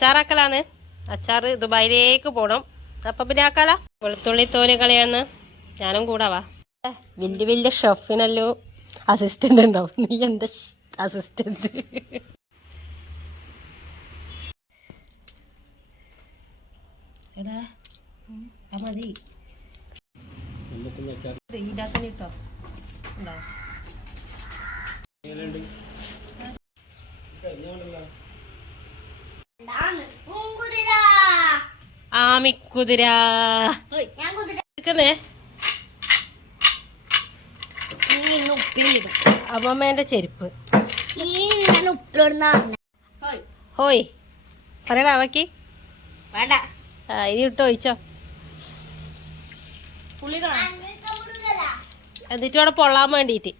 അച്ചാറാക്കലാന്ന് അച്ചാർ ദുബായിലേക്ക് പോകണം അപ്പം പിന്നെ ആക്കാല വെളുത്തുള്ളി തോൽ കളയാന്ന്. ഞാനും കൂടാവാ വലിയ വലിയ ഷെഫിനല്ലോ അസിസ്റ്റന്റ് ഉണ്ടാവും. നീ എന്റെ അസിസ്റ്റന്റ് എടാ മതി. ഇട്ടോ ഉണ്ടോ? ഞാൻ കുതിര എടുക്കുന്നേ അമ്മമ്മേന്റെ ചെരുപ്പ്. ഹോയ്. പറയടാ അവക്ക്. വേണ്ട. ആ ഇനി ഇട്ട് ഒഴിച്ചോ. എന്നിട്ട് അവിടെ പൊള്ളാൻ വേണ്ടിയിട്ട്.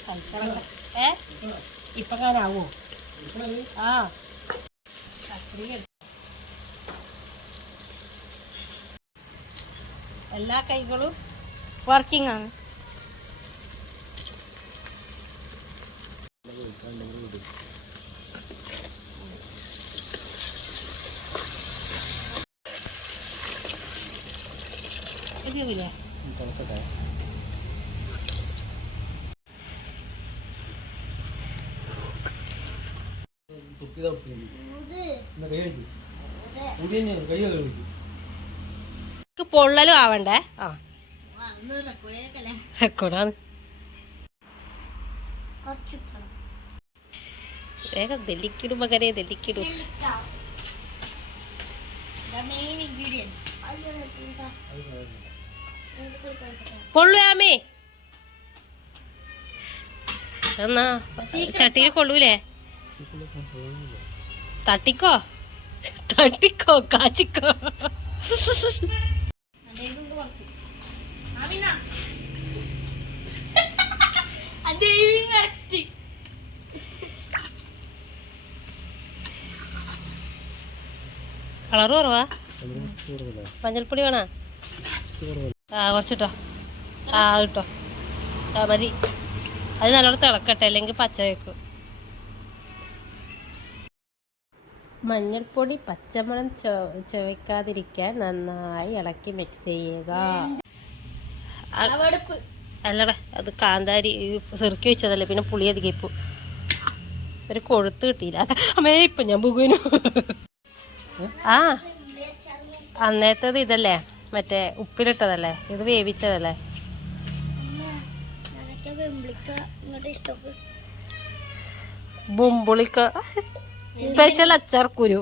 കൽപ്പന ഏ? ആ. എല്ലാ കൈകളും വർക്കിംഗ് ആണ്. എനിക്ക് പൊള്ളലും ആവണ്ടേ? ആ. റെക്കോർഡാണ് വേഗം നെല്ലിക്കിടും മകനെ ദല്ലിക്കിടും മെയിൻ ഇൻഗ്രീഡിയൻസ് ആമേ എന്നാ ചട്ടിയിൽ കൊള്ളൂലേ? തട്ടിക്കോ? തട്ടിക്കോ കാച്ചിക്കോ. കളറ് കുറവാ. മഞ്ഞൾപ്പൊടി വേണോ? ആ കുറച്ചിട്ടോ. ആ കിട്ടോ ആ മതി. അത് നല്ലോണം തിളക്കട്ടെ അല്ലെങ്കിൽ പച്ച വെക്കും മഞ്ഞൾപ്പൊടി പച്ചമണം ചൊ- ചുവയ്ക്കാതിരിക്കാൻ നന്നായി ഇളക്കി മിക്സ് ചെയ്യുക. അല്ലടാ അത് കാന്താരി സെറുക്കി വെച്ചതല്ലേ പിന്നെ പുളി അധികം ഇപ്പൊ. ഒരു കൊഴുത്ത് കിട്ടിയില്ല. അമ്മേ ഇപ്പൊ ഞാൻ പോകുന്നു ആ അന്നേത്തത് ഇതല്ലേ? മറ്റേ ഉപ്പിലിട്ടതല്ലേ? ഇത് വേവിച്ചതല്ലേ? ബുംബുളിക്ക സ്പെഷ്യൽ അച്ചാർ കുരു.